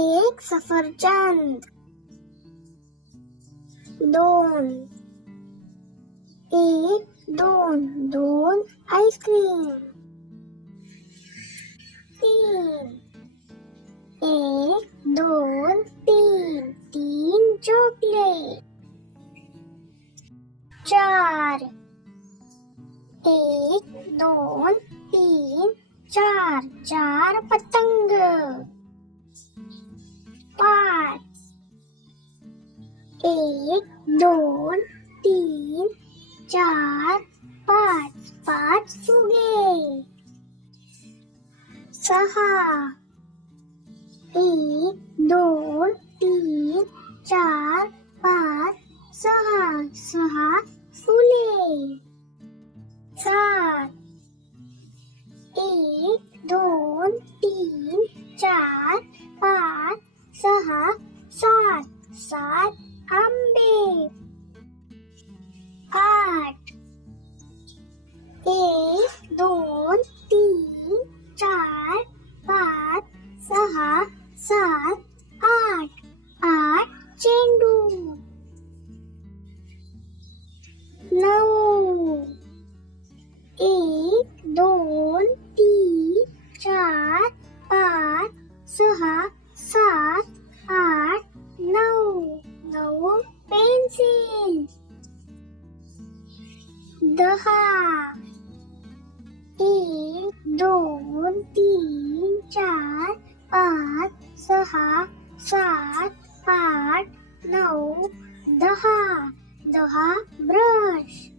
एक सफरचंद दोन एक दोन दोन आईस्क्रीम तीन एक दोन तीन तीन चॉकलेट चार एक दोन तीन चार चार पतंग. एक दोन तीन चार पाच पाच फुगे. सहा. एक दोन तीन चार पाच सहा. सहा फुले. सात, आठ आठ, चेंडू। नौ, एक, दोन, तीन, चार, पाँच, सहा, सात, आठ नौ नौ पेंसिल दहा No, the ha, the ha brush.